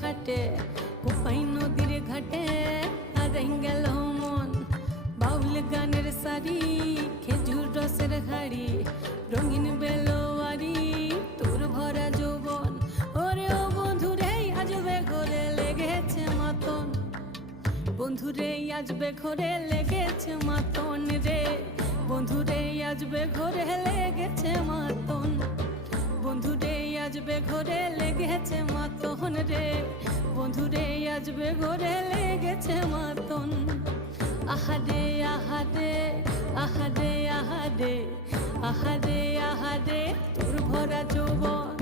হাটে কোপাই নদীর ঘাটে হারাই গেল মন। বাউল গানের সারি খেজুর রসের হাড়ি রঙিন বেলোয়ারি তোর ভরা যৌবন। ওরে ও বন্ধুরে আজবে ঘরে লেগেছে মাতন, বন্ধুরে আজবে ঘরে লেগেছে মাতন রে, বন্ধুরে আজবে ঘরে লেগেছে মাতন, বন্ধুরে আজবে ঘরে লেগেছে মাতন রে, বন্ধুরে আজবে ঘরে লেগেছে মাতন। আহারে আহারে আহারে আহারে আহারে আহারে তোর ভরা যৌবন।